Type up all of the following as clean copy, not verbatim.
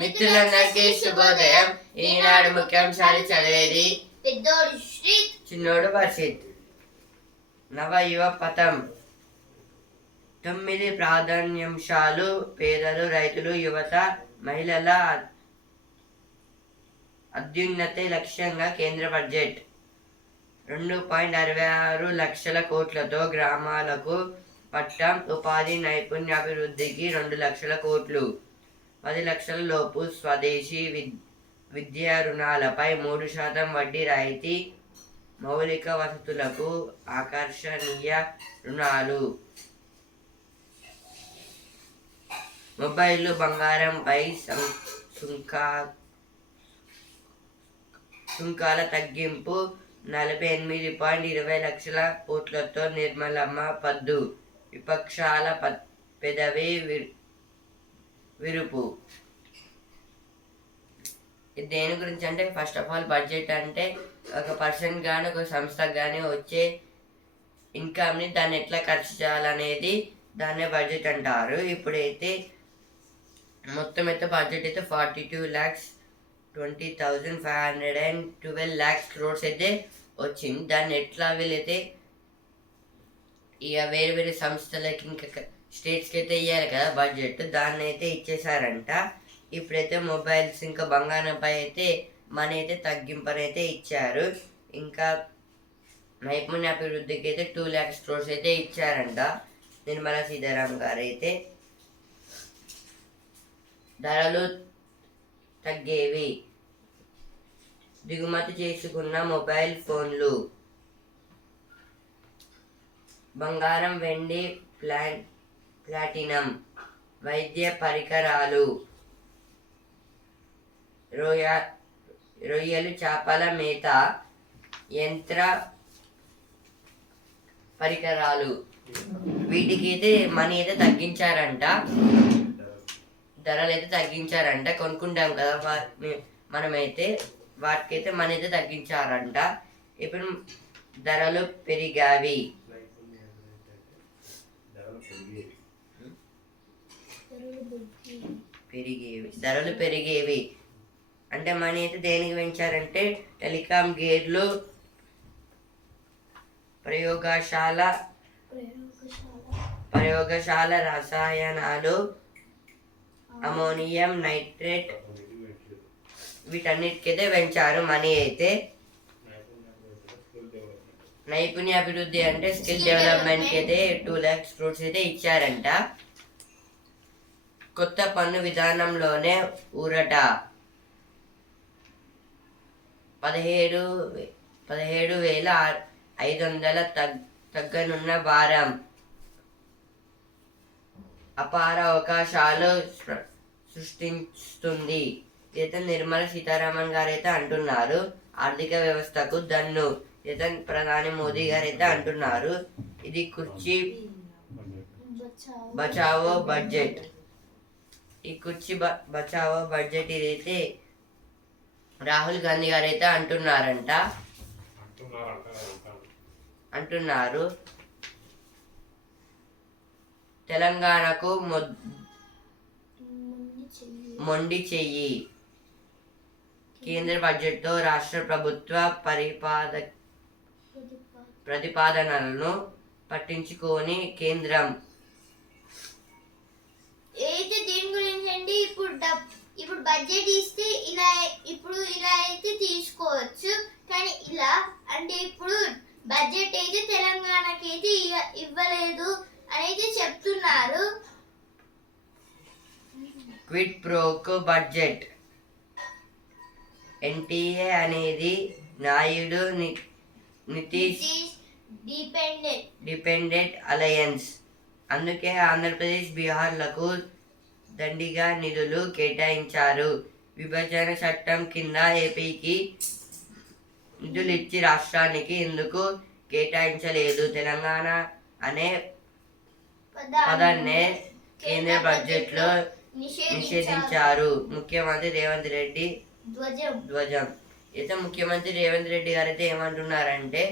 మిత్రులందరికీ శుభోదయం. ఈనాడు ముఖ్యాంశాలు చదివేది పెద్దోడు శ్రీత్, చిన్నోడు వర్షిత్. నవయువ పథం 9 ప్రాధాన్యాంశాలు. పేదలు, రైతులు, యువత, మహిళల అభ్యున్నతే లక్ష్యంగా కేంద్ర బడ్జెట్ 2.66 లక్షల కోట్లతో గ్రామాలకు పట్టం, ఉపాధి నైపుణ్యాభివృద్ధికి 2 లక్షల కోట్లు, 10 లక్షల లోపు స్వదేశీ విద్యా రుణాలపై 3% వడ్డీ రాయితీ, మౌలిక వసతులకు ఆకర్షణీయ రుణాలు, మొబైల్ బంగారంపై సుంకాల తగ్గింపు, 48.20 లక్షల కోట్లతో నిర్మలమ్మ పద్దు, విపక్షాల పెదవి విరుపు. దేని గురించి అంటే, ఫస్ట్ ఆఫ్ ఆల్ బడ్జెట్ అంటే ఒక పర్సన్ కానీ ఒక సంస్థకు కానీ వచ్చే ఇన్కమ్ని దాన్ని ఎట్లా ఖర్చు చేయాలనేది దాన్నే బడ్జెట్ అంటారు. ఇప్పుడైతే మొత్తం అయితే బడ్జెట్ అయితే 42,20,512 lakhs crores అయితే వచ్చింది. దాన్ని ఎట్లా వీళ్ళైతే ఇక వేరే వేరే సంస్థలకి ఇంకా స్టేట్స్కి అయితే ఇవ్వాలి కదా బడ్జెట్, దాన్ని అయితే ఇచ్చేసారంట. ఇప్పుడైతే మొబైల్స్ ఇంకా బంగారంపై అయితే మనీ అయితే తగ్గింపని అయితే ఇచ్చారు. ఇంకా నైపుణ్యాభివృద్ధికి అయితే 2 lakhs crores అయితే ఇచ్చారంట నిర్మలా సీతారామన్ గారు. అయితే ధరలు తగ్గేవి, దిగుమతి చేసుకున్న మొబైల్ ఫోన్లు, బంగారం, వెండి, ప్లాటినం, వైద్య పరికరాలు, రొయ్యలు, చేపల మేత, యంత్ర పరికరాలు, వీటికి అయితే మనీ అయితే తగ్గించారంట, ధరలు అయితే తగ్గించారంట. కొనుక్కుంటాం కదా మనమైతే, వాటికైతే మనీ అయితే తగ్గించారంట. ఇప్పుడు ధరలు పెరిగావి, ధరలు పెరిగేవి అంటే మనీ అయితే దేనికి పెంచారంటే, టెలికాం గేర్లు, ప్రయోగశాల రసాయనాలు, అమోనియం నైట్రేట్, వీటన్నిటికైతే పెంచారు మనీ అయితే. నైపుణ్యాభివృద్ధి అంటే స్కిల్ డెవలప్మెంట్కి అయితే 2 lakhs crores అయితే ఇచ్చారంట. కొత్త పన్ను విధానంలోనే ఊరట, 17,500 తగ్గనున్న భారం, అపార అవకాశాలు సృష్టిస్తుంది. ఇదైతే నిర్మలా సీతారామన్ గారు అయితే అంటున్నారు. ఆర్థిక వ్యవస్థకు దన్ను ఇదైతే ప్రధాని మోదీ గారు అయితే అంటున్నారు. ఇది కుర్చీ బచావో బడ్జెట్, ఈ కుర్చీ బచావో బడ్జెట్ ఇదైతే రాహుల్ గాంధీ గారు అయితే అంటున్నారు. తెలంగాణకు మొండి చెయ్యి, కేంద్ర బడ్జెట్తో రాష్ట్ర ప్రభుత్వ ప్రతిపాదనలను పట్టించుకొని కేంద్రం అయితే దేని గురించి అంటే, ఇప్పుడు బడ్జెట్ ఇస్తే ఇలా అయితే తీసుకోవచ్చు, కానీ ఇలా అంటే ఇప్పుడు బడ్జెట్ అయితే తెలంగాణకి అయితే ఇవ్వలేదు అని అయితే చెప్తున్నారు. క్విడ్ ప్రోకో బడ్జెట్, ఎన్టీఏ అనేది నాయుడు నితీష్ డిపెండెంట్ అలయన్స్, అందుకే ఆంధ్రప్రదేశ్, బీహార్లకు దండిగా నిధులు కేటాయించారు. విభజన చట్టం కింద ఏపీకి నిధులు ఇచ్చి రాష్ట్రానికి ఎందుకు కేటాయించలేదు? తెలంగాణ అనే పదాన్నే కేంద్ర బడ్జెట్లో నిషేధించారు. ముఖ్యమంత్రి రేవంత్ రెడ్డి ధ్వజం. అయితే ముఖ్యమంత్రి రేవంత్ రెడ్డి గారు అయితే ఏమంటున్నారంటే,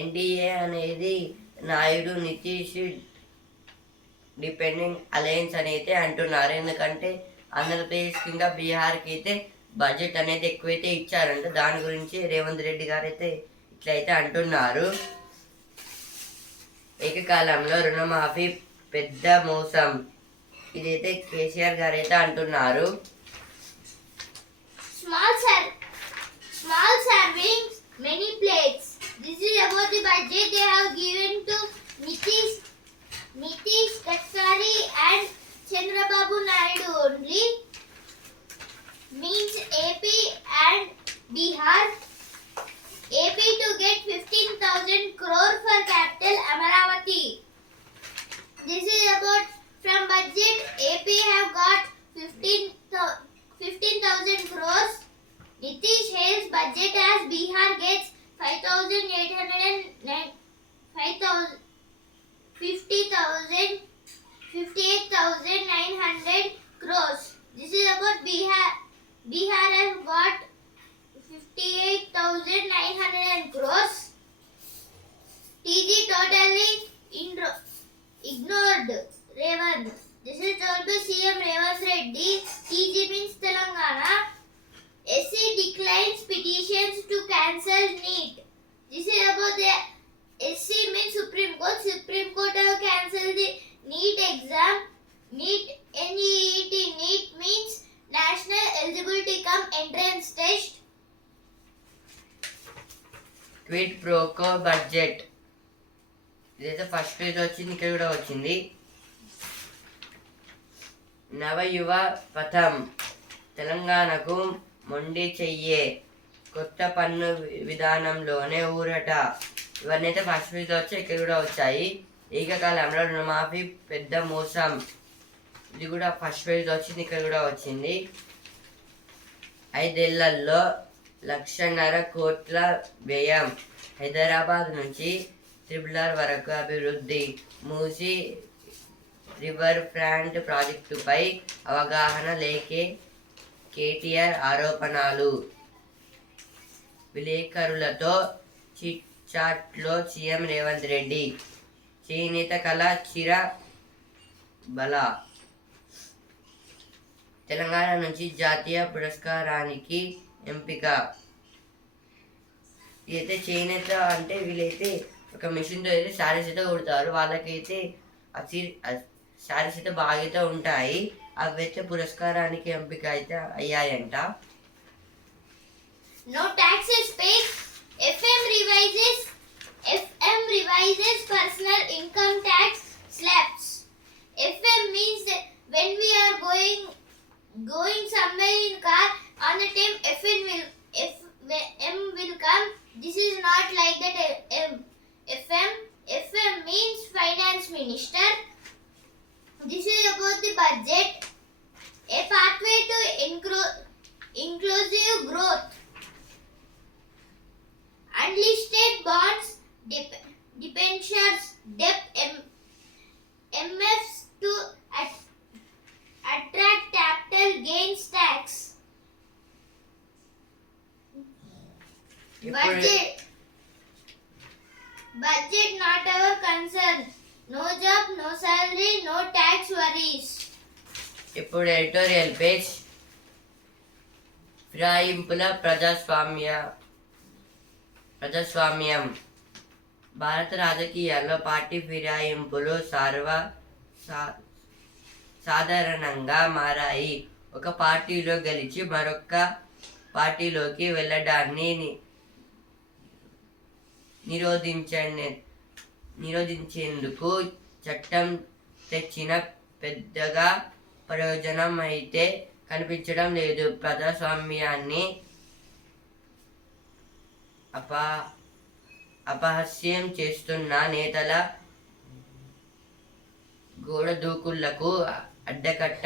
ఎన్డీఏ అనేది నాయుడు నితీష్ డిపెండింగ్ అలయన్స్ అని అయితే అంటున్నారు. ఎందుకంటే ఆంధ్రప్రదేశ్ కింద బీహార్కి అయితే బడ్జెట్ అనేది ఎక్కువైతే ఇచ్చారంట. దాని గురించి రేవంత్ రెడ్డి గారు అయితే ఇట్లయితే అంటున్నారు. ఏకకాలంలో రుణమాఫీ పెద్ద మోసం, ఇదైతే కేసీఆర్ గారు అయితే అంటున్నారు. Small servings, many plates. This is about the budget they have given to Nitish Gadkari and Chandrababu Naidu only. Means AP and Bihar. AP to get 15,000 crore for capital Amaravati. This is about from budget AP have got 15,000 crores. Nitish hails budget as Bihar gets 58,900 crores. This is about Bihar. Bihar has got 58,900 crores. TG totally ignored Revanth. This is told by CM Revanth Reddy. TG means Telangana. SC declines petitions to cancel NEET. This is about the SC means Supreme Court. Supreme Court have cancelled the NEET exam. NEET NEET means National Eligibility Cum Entrance Test. Quid pro quo budget, ఇదైతే first page వచ్చింది, ఇక్కడ కూడా వచ్చింది. నవయువ పథం, తెలంగాణకు మొండి చెయ్యే, కొత్త పన్ను విధానంలోనే ఊరట. ఇవన్నీ అయితే ఫస్ట్ పేజ్ వచ్చి ఇక్కడ కూడా వచ్చాయి. ఏకకాలంలో రుణమాఫీ పెద్ద మోసం, ఇది కూడా ఫస్ట్ పేజ్ వచ్చింది, ఇక్కడ కూడా వచ్చింది. 5 ఏళ్లలో 1,50,000 కోట్ల వ్యయం, హైదరాబాద్ నుంచి RRR వరకు అభివృద్ధి, మూసీ రివర్ ఫ్రంట్ ప్రాజెక్టుపై అవగాహన లేకే కేటీఆర్ ఆరోపణలు. విలేకరులతో చిట్ చాట్లో సీఎం రేవంత్ రెడ్డి, చేనేత కళ చిర బల, తెలంగాణ నుంచి జాతీయ పురస్కారానికి ఎంపిక. ఇదైతే చేనేత అంటే వీళ్ళైతే ఒక మిషన్తో అయితే శారీస్ అయితే కుడతారు. వాళ్ళకైతే శారీస్ అయితే బాగా అయితే ఉంటాయి. అవి అయితే పురస్కారానికి ఎంపిక అయితే అయ్యాయంట. No taxes paid. FM revises personal income tax slabs. FM means that when we are going somewhere in car, on the time FM will come. This is not like that. FM means finance minister. This is about the budget. A pathway to inclusive growth. Unlisted bonds, debentures, debt, MFs to attract capital gains tax. Budget not our concern. No job, no salary, no tax worries. ఇప్పుడు editorial page, ఫిరాయింపుల ప్రజాస్వామ్యం, భారత రాజకీయాల్లో party ఫిరాయింపులు సాధారణంగా మారాయి. ఒక పార్టీలో గెలిచి మరొక పార్టీలోకి వెళ్ళడాన్ని నిరోధించేందుకు చట్టం తెచ్చిన పెద్దగా ప్రయోజనం అయితే కనిపించడం లేదు. ప్రజాస్వామ్యాన్ని అపహాస్యం చేస్తున్న నేతల గోడదూకుళ్లకు అడ్డకట్ట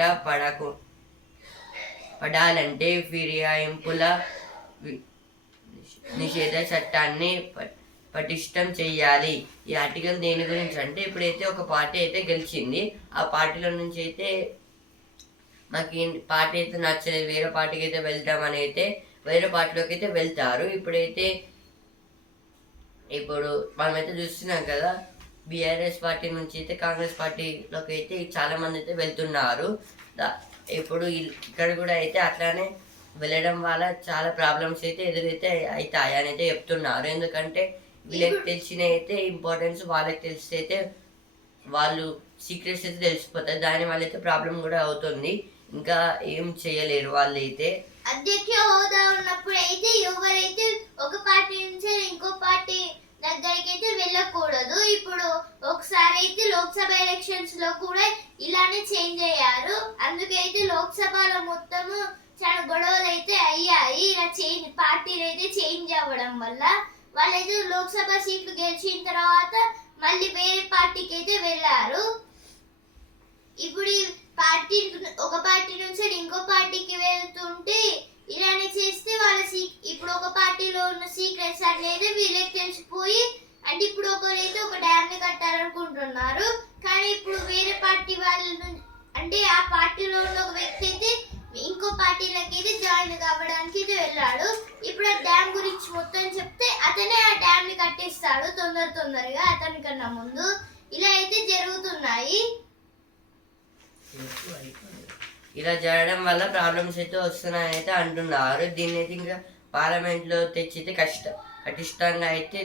పడాలంటే ఫిరాయింపుల నిషేధ చట్టాన్ని పటిష్టం చెయ్యాలి. ఈ ఆర్టికల్ దేని గురించి అంటే, ఇప్పుడైతే ఒక పార్టీ అయితే గెలిచింది, ఆ పార్టీలో నుంచి అయితే మాకు పార్టీ అయితే నచ్చలేదు, వేరే పార్టీకి అయితే వెళ్తామని అయితే వేరే పార్టీలోకి అయితే వెళ్తారు. ఇప్పుడు మనమైతే చూస్తున్నాం కదా, బీఆర్ఎస్ పార్టీ నుంచి అయితే కాంగ్రెస్ పార్టీలోకి అయితే చాలా మంది అయితే వెళ్తున్నారు. ఇప్పుడు ఇక్కడ కూడా అయితే అట్లానే వెళ్ళడం వల్ల చాలా ప్రాబ్లమ్స్ అయితే ఎదురైతే అవుతాయి అని అయితే చెప్తున్నారు. ఎందుకంటే వీళ్ళకి తెలిసిన అయితే ఇంపార్టెన్స్ వాళ్ళకి తెలిసి అయితే వాళ్ళు సీక్రెట్స్ అయితే తెలిసిపోతాయి. దాని వల్ల అయితే ప్రాబ్లం కూడా అవుతుంది. ఇంకా ఏం చేయలేరు వాళ్ళు అయితే. అధ్యక్ష హోదా ఉన్నప్పుడు అయితే ఎవరైతే ఒక పార్టీ నుంచి ఇంకో పార్టీ దగ్గరికి అయితే వెళ్ళకూడదు. ఇప్పుడు ఒకసారి అయితే లోక్సభ ఎలక్షన్స్ లో కూడా ఇలానే చేంజ్ అయ్యారు. అందుకైతే లోక్సభలో మొత్తము చాలా గొడవలు అయితే అయ్యాయి. ఇలా చేంజ్ పార్టీలు అయితే చేంజ్ అవ్వడం వల్ల వాళ్ళైతే లోక్సభ సీట్లు గెలిచిన తర్వాత మళ్ళీ వేరే పార్టీకి అయితే వెళ్ళారు. ఇప్పుడు ఈ పార్టీ ఒక పార్టీ నుంచి ఇంకో పార్టీకి వెళ్తుంటే ఇలానే చేస్తే వాళ్ళ ఇప్పుడు ఒక పార్టీలో ఉన్న సీక్రెట్స్ అనేది వీళ్ళకి తెలిసిపోయి, అంటే ఇప్పుడు ఒకరైతే ఒక డ్యామ్ ని కట్టాలనుకుంటున్నారు, కానీ ఇప్పుడు వేరే పార్టీ వాళ్ళు అంటే ఆ పార్టీలో ఉన్న ఒక వ్యక్తి అయితే ఇంకో పార్టీలకి అయితే జాయిన్ కావడానికి అయితే వెళ్ళాడు. ఇప్పుడు ఆ డ్యామ్ గురించి మొత్తం చెప్తే అతనే ఆ డ్యామ్ ని కట్టిస్తాడు తొందరగా అతని కన్నా ముందు. ఇలా అయితే జరుగుతున్నాయి. ఇలా జరగడం వల్ల ప్రాబ్లమ్స్ అయితే వస్తున్నాయని అయితే అంటున్నారు. దీన్ని అయితే ఇంకా పార్లమెంట్లో తెచ్చితే కటిష్టంగా అయితే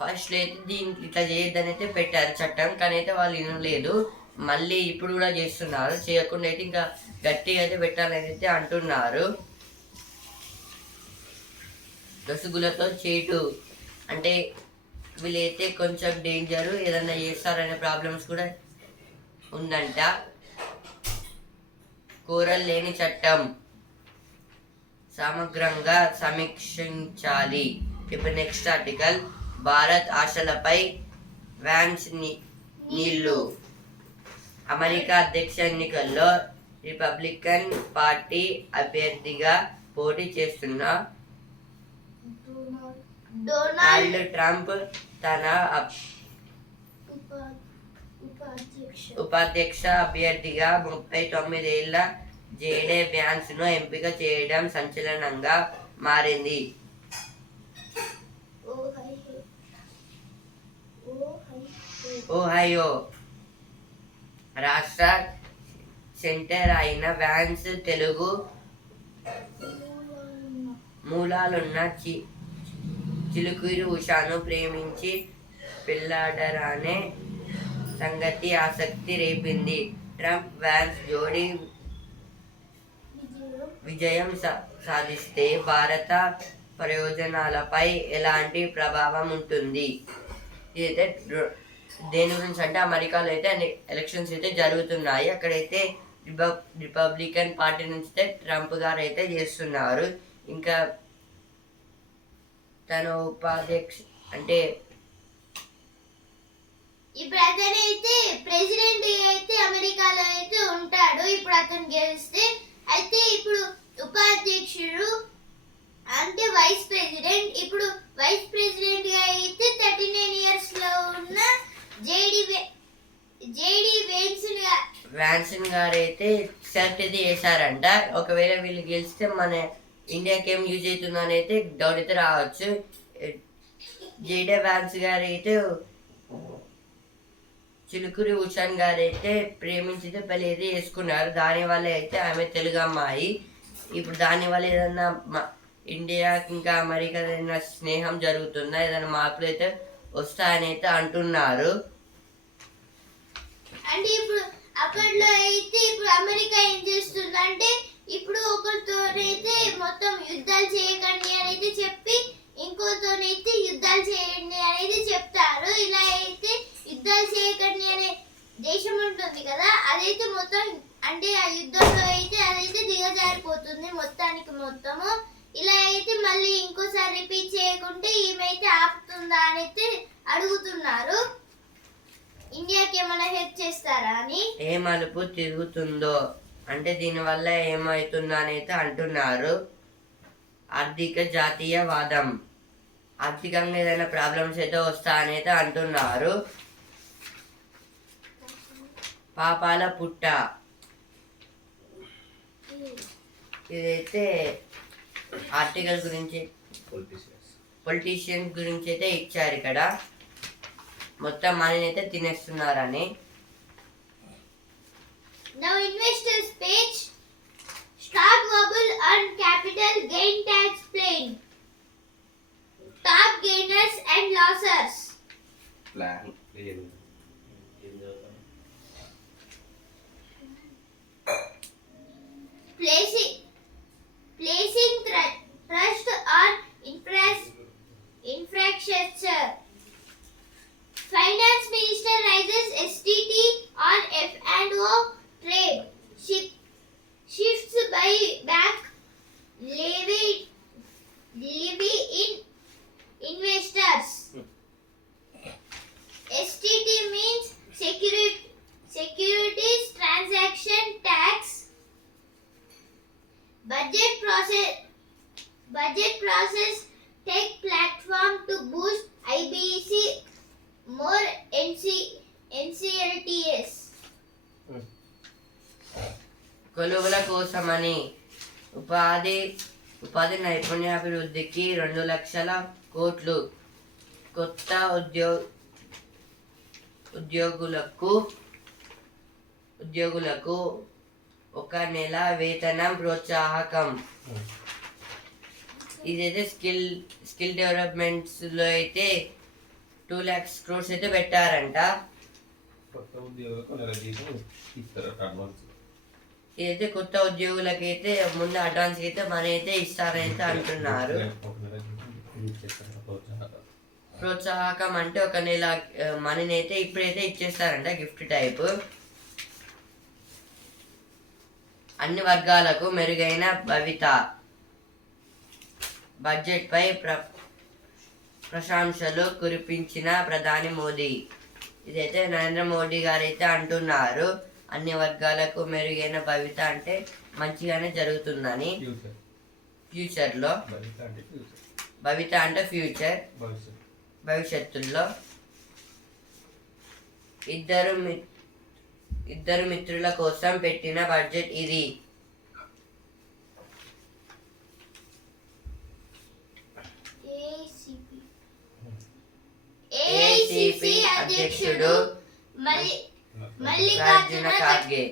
ఫస్ట్ అయితే దీనికి ఇట్లా చేయొద్దని అయితే పెట్టారు చట్టం, కానీ అయితే వాళ్ళు వినలేదు. మళ్ళీ ఇప్పుడు కూడా చేస్తున్నారు. చేయకుండా అయితే ఇంకా గట్టిగా అయితే పెట్టాలని అయితే అంటున్నారు. లొసుగులతో చేటు అంటే వీళ్ళైతే కొంచెం డేంజరు, ఏదన్నా చేస్తారనే ప్రాబ్లమ్స్ కూడా ఉందంట. కూరలు లేని చట్టం సమగ్రంగా సమీక్షించాలి. ఇప్పుడు నెక్స్ట్ ఆర్టికల్, భారత్ ఆశలపై వ్యాన్స్ నీళ్లు. అమెరికా అధ్యక్ష ఎన్నికల్లో రిపబ్లికన్ పార్టీ అభ్యర్థిగా పోటీ చేస్తున్న డొనాల్డ్ ట్రంప్ తన ఉపాధ్యక్ష అభ్యర్థిగా 39 ఏళ్ల జేడే వ్యాన్స్ ను ఎంపిక చేయడం సంచలనంగా మారింది. ఓహైయో రాష్ట్ర సెంటర్ అయిన వ్యాన్స్ తెలుగు మూలాలున్న చిలుకూరి ఉషాను ప్రేమించి పెళ్లాడరానే సంగతి ఆసక్తి రేపింది. ట్రంప్ వ్యాన్స్ జోడీ విజయం సాధిస్తే భారత ప్రయోజనాలపై ఎలాంటి ప్రభావం ఉంటుంది? ఇదైతే దేని గురించి అంటే అమెరికాలో అయితే అన్ని ఎలక్షన్స్ అయితే జరుగుతున్నాయి. అక్కడైతే రిపబ్లికన్ పార్టీ నుంచి అయితే ట్రంప్ గారు అయితే చేస్తున్నారు. ఇంకా తన ఉపాధ్యక్ష అంటే ఇప్పుడు అతనైతే ప్రెసిడెంట్ అయితే అమెరికాలో అయితే ఉంటాడు. ఇప్పుడు అతను గెలిస్తే అయితే ఇప్పుడు ఉపాధ్యక్షుడు అంటే వైస్ ప్రెసిడెంట్. ఇప్పుడు వైస్ ప్రెసిడెంట్ గా అయితే 39 ఇయర్స్ లో ఉన్న జేడి వ్యాన్సన్ గారు అయితే సెలెక్ట్ అయితే చేశారంట. ఒకవేళ వీళ్ళు గెలిస్తే మన ఇండియాకి ఏం యూజ్ అవుతుందని అయితే డౌట్ అయితే రావచ్చు. జేడే వ్యాన్స్ గారు అయితే చిలుకూరి ఉషాన్ గారు అయితే ప్రేమించితే పెళ్లి అయితే చేసుకున్నారు. దానివల్ల అయితే ఆమె తెలుగు అమ్మాయి. ఇప్పుడు దానివల్ల ఏదన్నా ఇండియాకి ఇంకా అమెరికా ఏదైనా స్నేహం జరుగుతుందా, ఏదైనా మార్పులు అయితే వస్తాయని అయితే అంటున్నారు. అంటే ఇప్పుడు అప్పట్లో అయితే ఇప్పుడు అమెరికా ఏం చేస్తుందంటే ఇప్పుడు ఒకరితోనైతే మొత్తం యుద్ధాలు చేయకండి అనేది చెప్పి ఇంకోతోనైతే యుద్ధాలు చేయండి అనేది చెప్తారు. ఇలా అయితే యుద్ధాలు చేయకండి అనే దేశం ఉంటుంది కదా, అదైతే మొత్తం అంటే ఆ యుద్ధంలో అయితే అదైతే దిగజారిపోతుంది మొత్తము. ఇలా అయితే మళ్ళీ ఇంకోసారి రిపీట్ చేయకుంటే ఈమెయితే ఆపుతుందా అని అయితే అడుగుతున్నారు. ఇండియాకి ఏమైనా హెల్ప్ చేస్తారా అని. ఏ మలుపు తిరుగుతుందో అంటే దీనివల్ల ఏమవుతుందో అని అయితే అంటున్నారు. ఆర్థిక జాతీయవాదం, ఆర్థికంగా ఏదైనా ప్రాబ్లమ్స్ అయితే వస్తాయని అయితే అంటున్నారు. పాపాల పుట్ట, ఇదైతే ఆర్టికల్ గురించి పొలిటీషియన్స్ గురించి అయితే ఇచ్చారు ఇక్కడ. మొత్తం మనీని అయితే తినేస్తున్నారని. Now investors page. Stock wobble on capital gain tax plain. Top gainers and losers. Plan Placing trust on infrastructure. Finance Minister rises STT on F&O trade. Shifts by back levy in investors. STT means securities transaction tax. Budget process tech platform to boost IBC more NCLTS. కొలువుల కోసమని ఉపాధి నైపుణ్యాభివృద్ధికి 2 లక్షల కోట్లు. కొత్త ఉద్యోగులకు 1 నెల వేతనం ప్రోత్సాహకం. ఇదైతే skill developments లో అయితే 2 lakhs crores అయితే పెట్టారంట. కొత్త ఉద్యోగులకు నెల జీతం ఇస్తారట అడ్వాన్స్. ఇదైతే కొత్త ఉద్యోగులకైతే ముందు అడ్వాన్స్ అయితే మనీ అయితే ఇస్తారైతే అంటున్నారు. ప్రోత్సాహకం అంటే 1 నెల మనీని అయితే ఇప్పుడైతే ఇచ్చేస్తారంట, గిఫ్ట్ టైప్. అన్ని వర్గాలకు మెరుగైన భవిత. బడ్జెట్ పై ప్రశంసలు కురిపించిన ప్రధాని మోదీ. ఇదైతే నరేంద్ర మోడీ గారు అయితే అంటున్నారు, అన్ని వర్గాలకు మెరుగైన భవిత అంటే మంచిగానే జరుగుతుందని. ఫ్యూచర్లో భవిత అంటే ఫ్యూచర్, భవిష్యత్తులో. ఇద్దరు మిత్రుల కోసం పెట్టిన బడ్జెట్ ఇది. AICC అధ్యక్షుడు మల్లికార్జున ఖర్గే.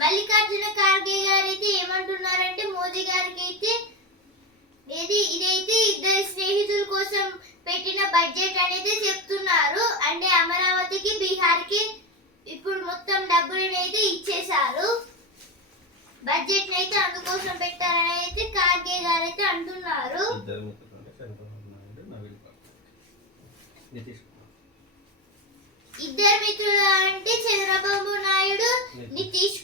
మల్లికార్జున ఖర్గే గారు అయితే ఏమంటున్నారంటే మోదీ గారికి అయితే ఇదైతే ఇద్దరు స్నేహితుల కోసం పెట్టిన బడ్జెట్ అనేది చెప్తున్నారు. అంటే అమరావతికి బీహార్కి ఇప్పుడు మొత్తం డబ్బులను అయితే ఇచ్చేశారు. బడ్జెట్ అయితే అందుకోసం పెట్టారని అయితే ఖర్గే గారు అయితే అంటున్నారు. ఇద్దరు మిత్రులు అంటే చంద్రబాబు నాయుడు, నితీష్.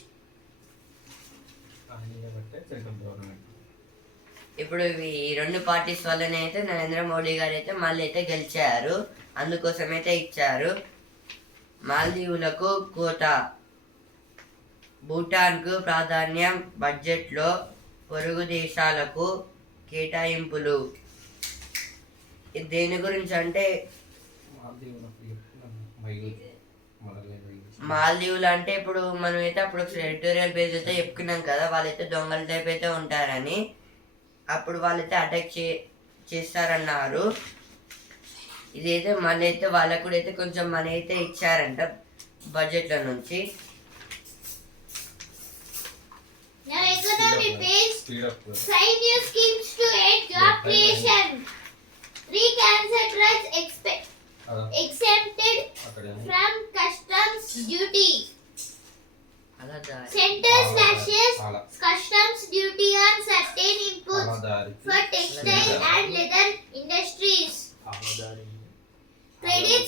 ఇప్పుడు ఈ 2 పార్టీస్ వల్లనే అయితే నరేంద్ర మోడీ గారు అయితే మళ్ళీ అయితే గెలిచారు, అందుకోసం అయితే ఇచ్చారు. మాల్దీవులకు కోట, భూటాన్కు ప్రాధాన్యం, బడ్జెట్లో పొరుగు దేశాలకు కేటాయింపులు. ఇది దేని గురించి అంటే మాల్దీవులు అంటే ఇప్పుడు మనం అయితే అప్పుడు ఎడిటోరియల్ పేజ్ అయితే చెప్పుకున్నాం కదా, వాళ్ళైతే దొంగల టైప్ అయితే ఉంటారని. అప్పుడు వాళ్ళైతే అటాక్ చేస్తారన్నారు. ఇదైతే మళ్ళీ అయితే వాళ్ళకు కూడా అయితే కొంచెం మనీ అయితే ఇచ్చారంట బడ్జెట్లో నుంచి. Now economy page. Sign new schemes to aid job creation. 3 cancer drugs exempted from customs duty. Center slashes customs duty on certain inputs for textile and leather industries. Credit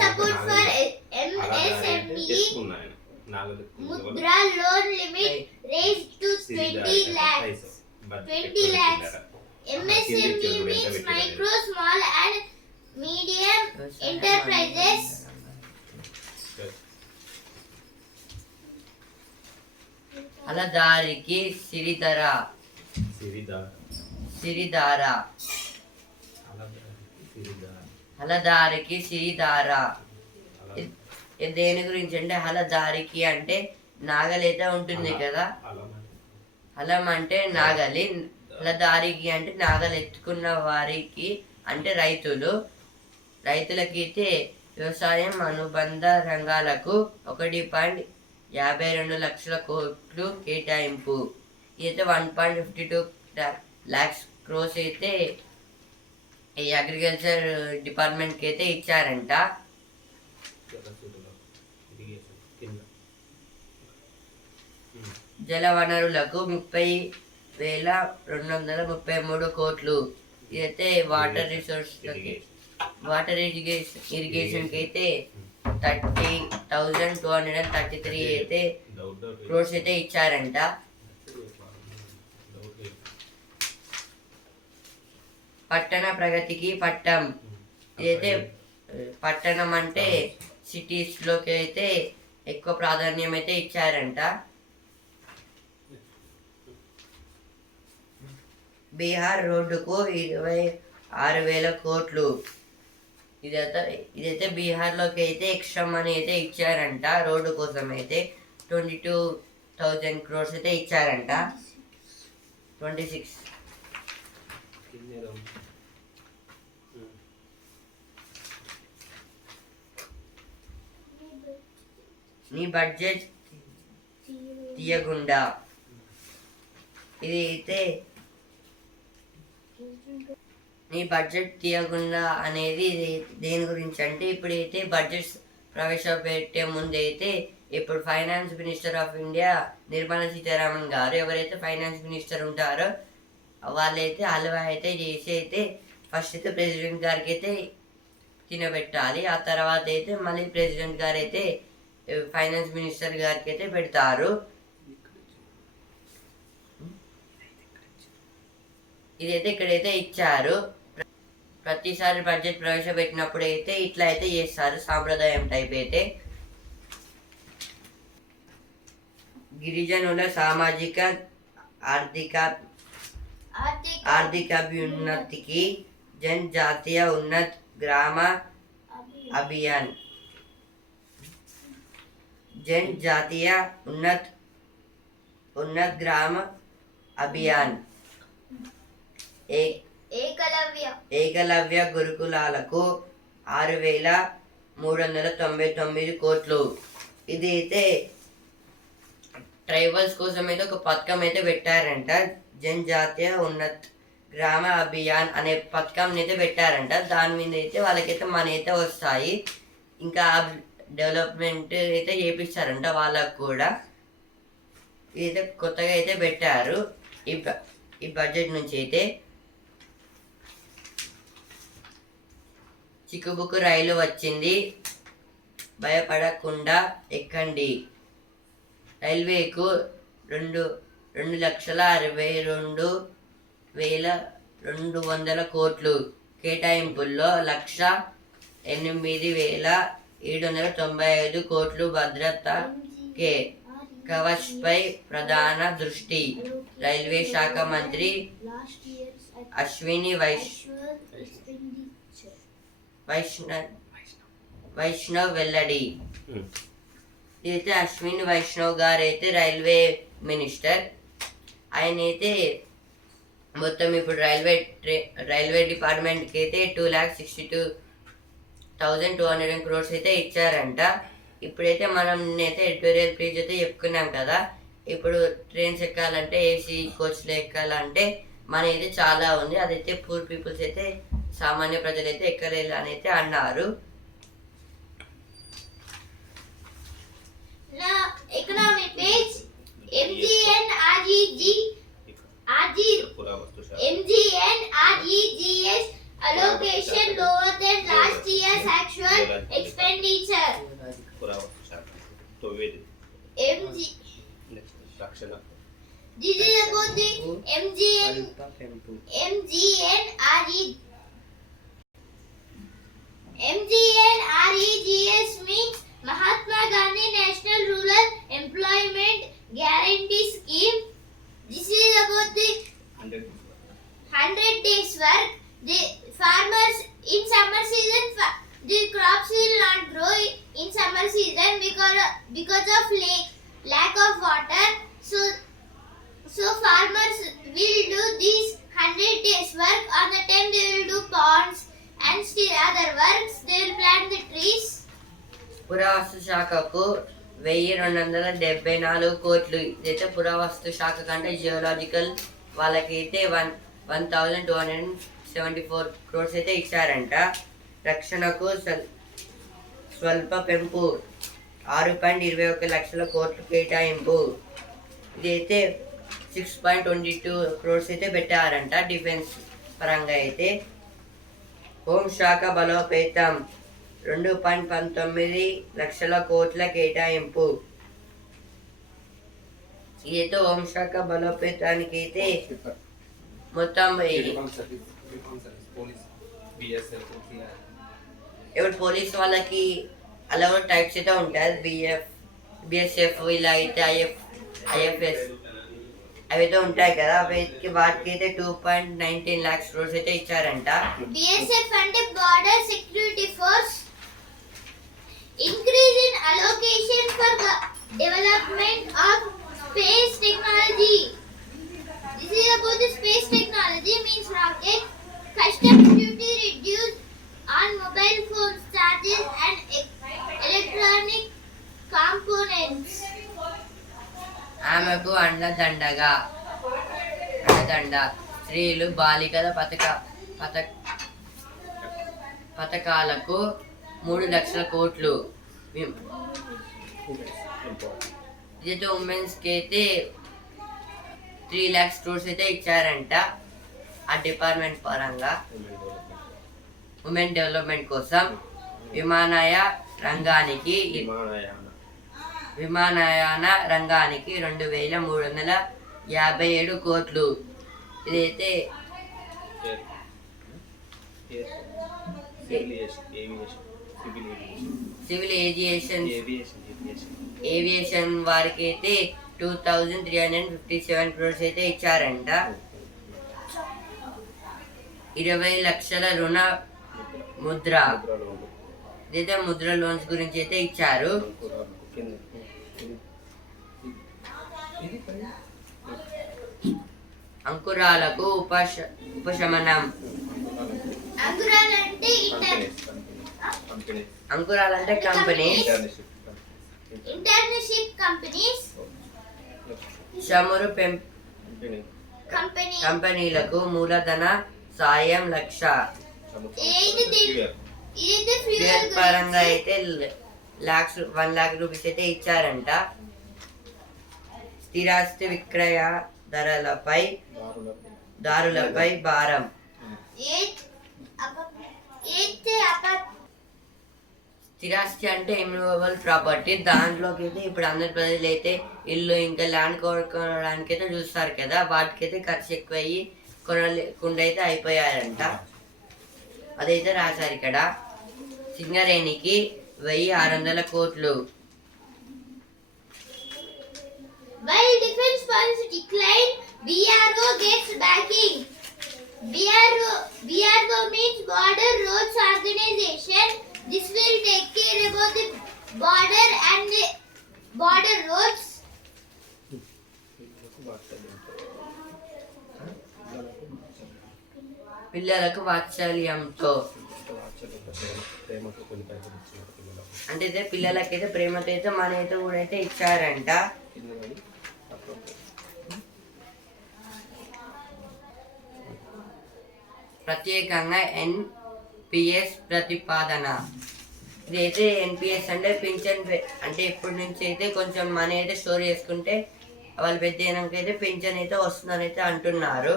support for MSME. Mudra loan limit raised to 20 lakhs. MSME means micro, small and medium enterprises. హలదారికి సిరిధార. హలదారికి సిరిధార. ఇది దేని గురించి అంటే హలదారికి అంటే నాగలైతే ఉంటుంది కదా, హలం అంటే నాగలి, హలదారికి అంటే నాగలు ఎత్తుకున్న వారికి అంటే రైతులు. రైతులకైతే వ్యవసాయం అనుబంధ రంగాలకు 1.52 లక్షల కోట్లు కేటాయింపు. ఇదైతే 1.52 lakhs crores అయితే ఈ అగ్రికల్చర్ డిపార్ట్మెంట్కి అయితే ఇచ్చారంట. జల వనరులకు 30,233 కోట్లు. ఇదైతే వాటర్ రిసోర్స్ వాటర్ ఇరిగేషన్కి అయితే 30,233 అయితే క్రోర్స్ అయితే ఇచ్చారంట. పట్టణ ప్రగతికి పట్టం. ఇదైతే పట్టణం అంటే సిటీస్లోకి అయితే ఎక్కువ ప్రాధాన్యం అయితే ఇచ్చారంట. బీహార్ రోడ్డుకు 26,000 కోట్లు. ఇదైతే బీహార్లోకి అయితే ఎక్స్ట్రా మనీ అయితే ఇచ్చారంట. రోడ్డు కోసం అయితే 22,000 crores అయితే ఇచ్చారంట. 26. నీ బడ్జెట్ తీయగుండా. ఇది అయితే నీ బడ్జెట్ తీయకుండా అనేది దేని గురించి అంటే ఇప్పుడైతే బడ్జెట్స్ ప్రవేశపెట్టే ముందైతే ఇప్పుడు finance minister of India Nirmala Sitharaman గారు ఎవరైతే ఫైనాన్స్ మినిస్టర్ ఉంటారో వాళ్ళైతే హల్వా అయితే చేసి అయితే ఫస్ట్ అయితే ప్రెసిడెంట్ గారికి అయితే తినబెట్టాలి. ఆ తర్వాత అయితే మళ్ళీ ప్రెసిడెంట్ గారు అయితే ఫైనాన్స్ మినిస్టర్ గారికి అయితే పెడతారు. ఇదైతే ఇక్కడైతే ఇచ్చారు. ప్రతిసారి బడ్జెట్ ప్రవేశపెట్టినప్పుడు అయితే ఇట్లా అయితే చేస్తారు, సాంప్రదాయం టైప్ అయితే. గిరిజనుల సామాజిక ఆర్థికాభ్యున్నతికి జనజాతీయ ఉన్నత్ గ్రామ అభియాన్. జనజాతీయ ఉన్నత్ గ్రామ అభియాన్. ఏకలవ్య గురుకులాలకు 6,399 కోట్లు. ఇది అయితే ట్రైబల్స్ కోసం అయితే ఒక పథకం అయితే పెట్టారంట. జనజాతీయ ఉన్నత్ గ్రామ అభియాన్ అనే పథకం అయితే పెట్టారంట. దాని మీద అయితే వాళ్ళకైతే మనీ అయితే వస్తాయి. ఇంకా డెవలప్మెంట్ అయితే చేపిస్తారంట వాళ్ళకు కూడా. ఇదైతే కొత్తగా అయితే పెట్టారు ఈ బడ్జెట్ నుంచి అయితే. చిక్కుబుక్కు రైలు వచ్చింది, భయపడకుండా ఎక్కండి. రైల్వేకు 2,62,200 కోట్లు కేటాయింపుల్లో 1,08,795 కోట్లు భద్రత కవచ్పై ప్రధాన దృష్టి. రైల్వే శాఖ మంత్రి అశ్విని వైష్ణవ్ వెల్లడి. ఇదైతే అశ్విని వైష్ణవ్ గారు అయితే రైల్వే మినిస్టర్. ఆయన అయితే మొత్తం ఇప్పుడు రైల్వే డిపార్ట్మెంట్కి అయితే 2,62,200 crores అయితే ఇచ్చారంట. ఇప్పుడైతే మనం అయితే ఎడిటోరియల్ పేజ్ అయితే చెప్పుకున్నాం కదా. ఇప్పుడు ట్రైన్స్ ఎక్కాలంటే ఏసీ కోచ్లో ఎక్కాలంటే మన అయితే చాలా ఉంది. అదైతే పూర్ పీపుల్స్ అయితే సామాన్య ప్రజలు అయితే ఎక్కలేరు అని అయితే అన్నారు. Economic page. MGNREGS allocation lower than last year's actual expenditure. This is about the MGNREGS means Mahatma Gandhi National Rural Employment Guarantee Scheme. This is about the 100 days work. The farmers in summer season, the crops will not grow in summer season because of lack of water. So farmers will do these 100 days work. On the time they will do ponds and still other works. పురావస్తు శాఖకు 1274 కోట్లు. ఇదైతే పురావస్తు శాఖ కంటే geological వాళ్ళకైతే 1274 క్రోర్స్ అయితే ఇచ్చారంట. రక్షణకు స్వల్ప పెంపు 6.21 లక్షల కోట్లు కేటాయింపు. ఇదైతే 6.22 క్రోర్స్ అయితే పెట్టారంట డిఫెన్స్ పరంగా అయితే. హోంశాఖ బలోపేతం 2.19 లక్షల కోట్ల కేటాయింపు. ఇదైతే హోంశాఖ బలోపేతానికి అయితే మొత్తం ఇప్పుడు పోలీస్ వాళ్ళకి అలా కూడా టైప్స్ అయితే ఉంటాయి. బిఎస్ఎఫ్ ఇలా అయితే ఐఎఫ్ఎస్ అవైతే ఉంటాయి కదా, వాటికి అయితే 2.19 lakhs crores అయితే ఇచ్చారంట. బిఎస్ఎఫ్ అంటే border security force. Increase in allocation for development of space technology. This is about the space technology means rocket. Customs duty reduce on mobile phones charges and electronic components. ఆమెకు అండదండ స్త్రీలు బాలికల పథకాలకు 3 లక్షల కోట్లు. ఇదైతే ఉమెన్స్ కి అయితే 3 lakhs crores అయితే ఇచ్చారంట ఆ డిపార్ట్మెంట్ పరంగా ఉమెన్ డెవలప్మెంట్ కోసం. విమానయాన రంగానికి 2357 కోట్లు. ఇదైతే సివిల్ ఏవియేషన్ వారికి అయితే 2357 crores అయితే ఇచ్చారంట. 20 లక్షల రుణ ముద్ర. ఇదైతే ముద్ర లోన్స్ గురించి అయితే ఇచ్చారు. అంకురాలకు ఉపశమనం. అంకురాలంటే కంపెనీస్. Internship companies. చమురు కంపెనీలకు మూలధన సాయం 1,00,000. ఫ్యూయల్ పరంగా అయితే 1 lakh రూపీస్ అయితే ఇచ్చారంట. స్థిరాస్తి విక్రయ దారులపై భారం. స్థిరాస్తి అంటే ఇమ్యూవబుల్ ప్రాపర్టీ. దాంట్లోకి అయితే ఇప్పుడు ఆంధ్రప్రదేశ్ అయితే ఇల్లు ఇంకా ల్యాండ్ కొనుక్కోవడానికి అయితే చూస్తారు కదా, వాటికైతే ఖర్చు ఎక్కువ అయ్యి కొనలేకుండా అయితే అయిపోయారంట. అదైతే రాశారు ఇక్కడ. సింగరేణికి 1600 కోట్లు. While defense funds decline, BRO gets backing. BRO means Border Roads Organization. This will take care about the border and the border roads. పిల్లలకు వాత్సల్యంతో అంటే ఇదే పిల్లలకైతే ప్రేమతో అయితే మన అయితే కూడా అయితే ఇచ్చారంట. ప్రత్యేకంగా ఎన్పిఎస్ ప్రతిపాదన. ఇదైతే ఎన్పిఎస్ అంటే పింఛన్ అంటే ఇప్పటి నుంచి అయితే కొంచెం మనీ అయితే స్టోర్ చేసుకుంటే వాళ్ళు పెద్ద అయినాకైతే పింఛన్ అయితే వస్తుందని అయితే అంటున్నారు.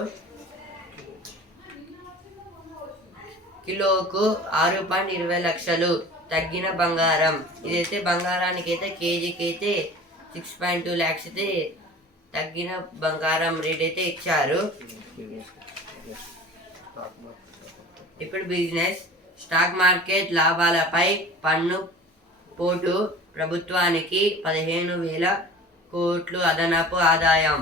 కిలోకు 6.20 లక్షలు తగ్గిన బంగారం. ఇదైతే బంగారానికి అయితే కేజీకి అయితే 6.2 lakhs అయితే తగ్గిన బంగారం రేట్ అయితే ఇచ్చారు. ఇప్పుడు బిజినెస్. స్టాక్ మార్కెట్ లాభాలపై పన్ను పోటు. ప్రభుత్వానికి 15,000 కోట్లు అదనపు ఆదాయం.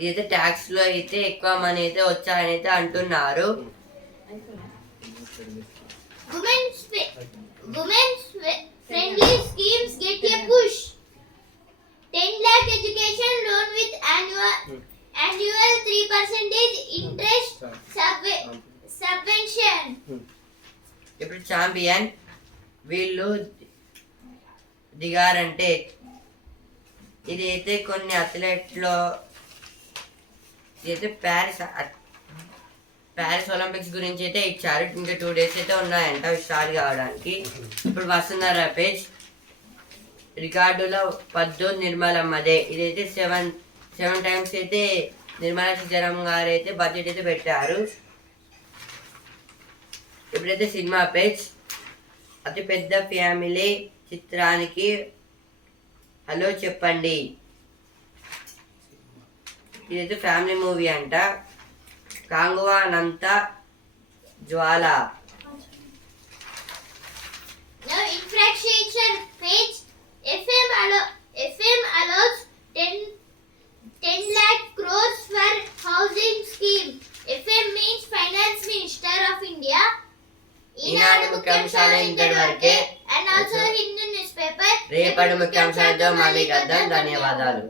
ఇదైతే ట్యాక్స్ లో అయితే ఎక్కువ మనీ అయితే వచ్చాయని అయితే అంటున్నారు. Women's friendly schemes get a push. 10 lakh education loan with annual 3% interest subvention. ఇప్పుడు ఛాంపియన్ వీళ్ళు దిగారంటే ఇదైతే కొన్ని అథ్లెట్లో ఇదైతే ప్యారిస్ ఒలింపిక్స్ గురించి అయితే ఇచ్చారు. ఇంకా 2 days అయితే ఉన్నాయంట స్టార్ట్ కావడానికి. ఇప్పుడు వస్తున్నారా పేజ్ రికార్డులో 18 నిర్మలమ్మదే. ఇదైతే 7 times అయితే నిర్మలా సీతారామన్ గారు అయితే బడ్జెట్ అయితే పెట్టారు. ఇప్పుడైతే సినిమా పేజ్ అతి పెద్ద ఫ్యామిలీ చిత్రానికి హలో చెప్పండి. ఇదైతే ఫ్యామిలీ మూవీ అంట. కాంగువా అనంత జ్వాల. Now infrastructure page. FM allows 10 lakh crores for housing scheme. FM means Finance Minister of India. ఈనాడు ముఖ్యాంశాలు ఇంతటి వరకే. And also Hindu newspaper. రేపటి ముఖ్యాంశాలతో మళ్ళీ కలుద్దాం. ధన్యవాదాలు.